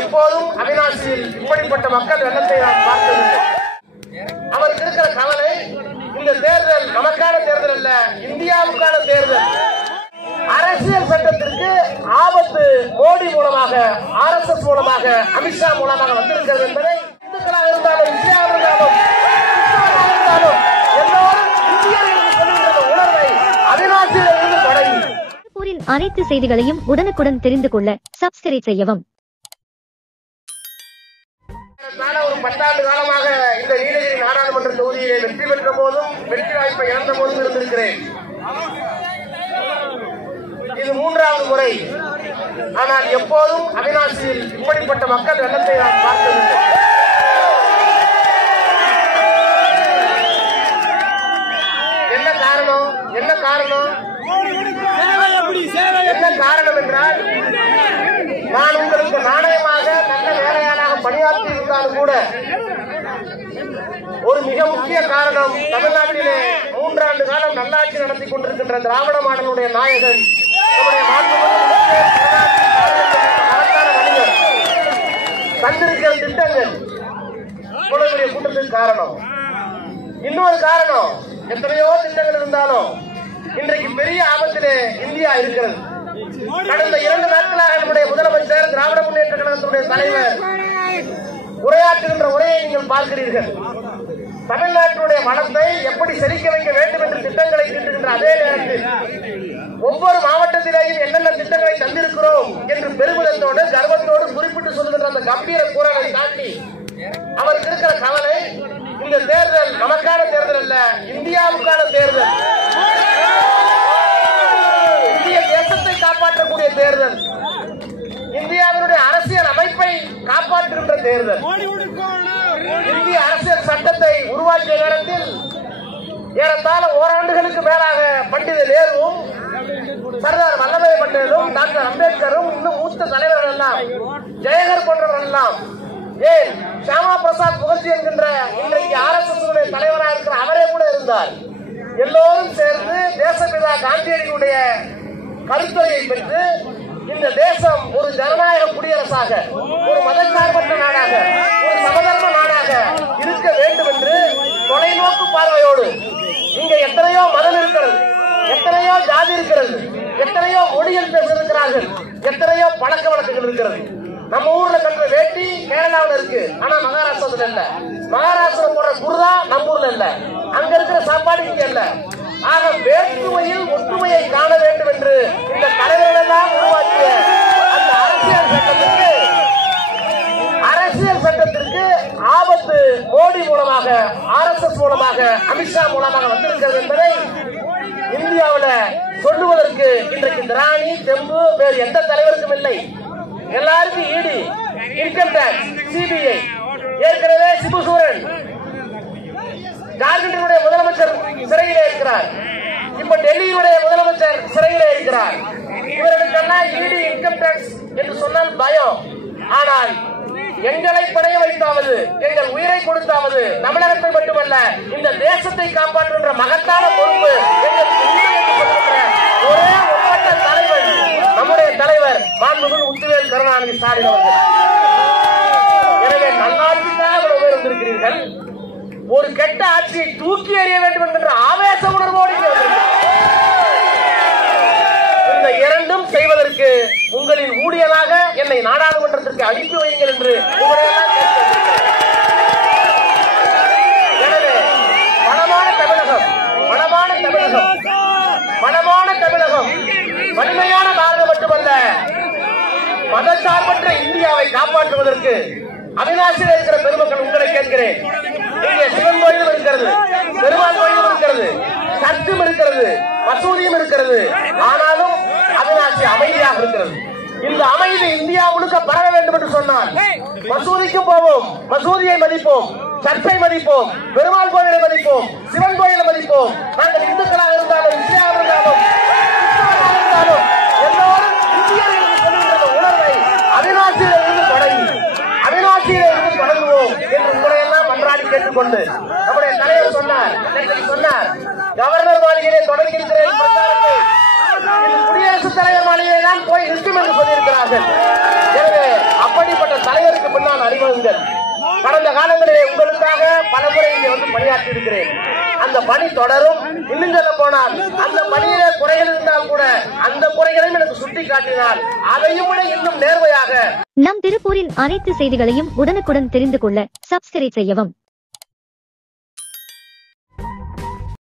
எப்போதும் அவிநாசியில் இப்படிப்பட்ட மக்கள் வெள்ளத்தை நான் பார்த்ததில்லை. அவருக்கு இருக்கிற கவலை, இந்த தேர்தல் நமக்கான தேர்தல் அல்ல, இந்தியாவுக்கான தேர்தல். அரசியல் சட்டத்திற்கு ஆபத்து மோடி மூலமாக, RSS மூலமாக, அமித்ஷா மூலமாக வந்திருக்கிறது என்பதை இந்துக்களாக இருந்தாலும், இஸ்லாமியர்களாக இருந்தாலும் எல்லோரும் இந்தியர்களுக்கு சொல்லுகின்ற உணர்வை அவிநாசியில் இருந்து தொடங்கி அனைத்து செய்திகளையும் உடனுக்குடன் தெரிந்து கொள்ள சப்ஸ்கிரைப் செய்யவும். ஒரு 10 ஆண்டு காலமாக இந்த நீலகிரி நாடாளுமன்ற தொகுதியிலே வெற்றி பெற்ற போதும், வெற்றி வாய்ப்பை இழந்த போதும் இருந்திருக்கிறேன். இது 3வது முறை. ஆனால் எப்போதும் அவிநாசியில் இப்படிப்பட்ட மக்கள் வெள்ளத்தை நான் பார்த்ததில்லை. என்ன காரணம்? என்ன காரணம்? என்ன காரணம் என்றால், நான் உங்களுக்கு நாணயமாக நல்ல வேலையாளாக பணியாற்றி இருந்தாலும் கூட ஒரு மிக முக்கிய காரணம், தமிழ்நாட்டிலே 3 ஆண்டு காலம் நல்லாட்சி நடத்தி கொண்டிருக்கின்ற திராவிட மாடலுடைய நாயகன் நம்முடைய நடிகர் தந்திருக்கிற திட்டங்கள் இவ்வளவு கூட்டத்துக்கு காரணம். இன்னொரு காரணம், எத்தனையோ திட்டங்கள் இருந்தாலும் இன்றைக்கு பெரிய ஆபத்திலே இந்தியா இருக்கிறது. கடந்த 2 நாட்களாக நம்முடைய முதலமைச்சர், திராவிட முன்னேற்ற கழகத்தினுடைய தலைவர் உரையாற்றுகின்ற உரையை நீங்கள் பார்க்கிறீர்கள். தமிழ்நாட்டினுடைய வளத்தை எப்படி செழிக்க வைக்க வேண்டும் என்ற திட்டங்களை தீட்டுகின்ற அதே நேரத்தில் ஒவ்வொரு மாவட்டத்திலேயும் என்னென்ன திட்டங்களை தந்திருக்கிறோம் என்று பெருமிதத்தோடு, கர்வத்தோடு குறிப்பிட்டு சொல்லுகின்ற அந்த கம்பீர குரலை தாண்டி அவருக்கு இருக்கிற கவலை, இந்த தேர்தல் நமக்கான தேர்தல் அல்ல, இந்தியாவுக்கான தேர்தல். இந்திய தேசத்தை காப்பாற்றக்கூடிய தேர்தல், இந்தியாவினுடைய அரசியல் அமைப்பை காப்பாற்றுகின்ற தேர்தல். இந்திய அரசியல் சட்டத்தை உருவாக்கிய நேரத்தில் ஏறத்தாழ ஓராண்டுகளுக்கு மேலாக பண்டித நேருவும், சர்தார் வல்லபாய் பட்டேலும், டாக்டர் அம்பேத்கரும், இன்னும் மூத்த தலைவர்கள் எல்லாம், ஜெயகர் போன்றவர்கள் எல்லாம், ஏன் ஷியாமா பிரசாத் முகர்ஜி என்கின்ற இன்றைக்கு RSS தலைவராக இருக்கிற அவரே கூட இருந்தார். எல்லோரும் சேர்ந்து தேசப்பிதா காந்தியடிகளுடைய கருத்துரையை பெற்று இந்த தேசம் ஒரு ஜனநாயக குடியரசாக, ஒரு மதச்சார்பற்ற நாடாக, ஒரு சமதர்ம நாடாக இருக்க வேண்டும் என்று தொலைநோக்கு பார்வையோடு, இங்க எத்தனையோ மதம் இருக்கிறது, எத்தனையோ ஜாதி இருக்கிறது, எத்தனையோ மொழிகள் பேசியிருக்கிறார்கள், எத்தனையோ பழக்க வழக்கங்கள் இருக்கிறது. நம்ம ஊர்ல கட்டுற வேட்டி கேரளாவில் இருக்கு, ஆனா மகாராஷ்டிரத்துல இல்ல. மகாராஷ்டிரா போடுற குர்தா நம்ம ஊர்ல இல்ல. அங்க இருக்கிற சாப்பாடு இங்க இல்ல. ஆக வேற்றுமையில் ஒற்றுமையை காண வேண்டும் என்று இந்த தலைவர்கள் எல்லாம் உருவாக்கிய அந்த அரசியல் சட்டத்திற்கு ஆபத்து மோடி மூலமாக, RSS மூலமாக, அமித்ஷா மூலமாக வந்திருக்கிறது என்பதை இந்தியாவில் சொல்லுவதற்கு இன்றைக்கு திராணி, தெம்பு வேறு எந்த தலைவருக்கும் இல்லை. எல்லாருக்கும் ED, இன்கம் டாக்ஸ், CBI, ஏற்கனவே சிபுசூரன் ஜார்க்கண்டினுடைய முதலமைச்சர் சிறையிலே இருக்கிறார். இப்ப டெல்லியுடைய முதலமைச்சர் சிறையிலே இருக்கிறார். இவர்களுக்கெல்லாம் ED, இன்கம் டாக்ஸ் என்று சொன்னால் பயம். ஆனால் எங்களை படைய வைத்தாவது, எங்கள் உயிரை கொடுத்தாவது தமிழகத்தை மட்டுமல்ல இந்த தேசத்தை காப்பாற்றுகின்ற மகத்தான பொறுப்பு ஒரே ஒப்பற்ற தலைவர் நம்முடைய தலைவர் மாண்புமிகு முத்துவேல் கருணாநிதி ஸ்டாலின் அவர்கள். எனவே நல்லாட்சிக்காக இவ்வளவு பேர் வந்திருக்கிறீர்கள். ஒரு கெட்ட ஆட்சியை தூக்கி எறிய வேண்டும் என்கின்ற ஆவேச உணர்வோடு இந்த இரண்டும் செய்வதற்கு உங்களின் ஊழியராக என்னை நாடாளுமன்றத்திற்கு அனுப்பி வையுங்கள் என்று எனவே வளமான தமிழகம், வளமான தமிழகம், வளமான தமிழகம், வலிமையான பாரதம் மட்டுமல்ல மதச்சார்பற்ற இந்தியாவை காப்பாற்றுவதற்கு அவிநாசியில் இருக்கிற பெருமக்கள் உங்களை கேட்கிறேன். இங்கே சிவன் கோயிலும் இருக்கிறது, பெருமாள் கோயிலும் இருக்கிறது, சர்ச்சும் இருக்கிறது, மசூதியும் இருக்கிறது. ஆனாலும் அவிநாசி அமைதியாக இருக்கிறது. இந்த அமைதி இந்தியா முழுக்க பரவ வேண்டும் என்று சொன்னால் மசூதிக்கு போவோம், மசூதியை மதிப்போம், சர்ச்சை மதிப்போம், பெருமாள் கோயிலை மதிப்போம், சிவன் கோயிலை மதிப்போம். நாங்கள் இந்துக்களாக இருந்தாலும், இஸ்லாமியர்களாக இருந்தாலும் எல்லோரும் இந்தியர்களுக்கு சொல்லுகின்ற உணர்வை அவிநாசியில இருந்து தொடங்கி, அவிநாசியில இருந்து தொடங்குவோம் என்று முறையெல்லாம் மன்றாடி கேட்டுக்கொண்டு நம்முடைய தலைவர் சொன்னார், கவர்னர் மாளிகையை தொடங்கியிருக்கிறேன் பிரச்சாரத்தை, குடியரசுத் தலைவர் மாளிகையை தான் போய் நிற்கும் என்று சொல்லியிருக்கிறார்கள். எனவே அப்படிப்பட்ட பொன்னான் அறிமுகங்கள். கடந்த காலங்களிலே உங்களுக்காக பலமுறை இங்கே வந்து பணியாற்றி இருக்கிறேன். அந்த பணி தொடரும். இன்னும் சொல்ல போனால் அந்த பணியிலே குறைகள் இருந்தால் கூட அந்த குறைகளையும் எனக்கு சுட்டி காட்டினால் அதையும் விட இன்னும் நேர்மையாக நம் திருப்பூரின் அனைத்து செய்திகளையும் உடனுக்குடன் தெரிந்து கொள்ள சப்ஸ்கிரைப் செய்யவும்.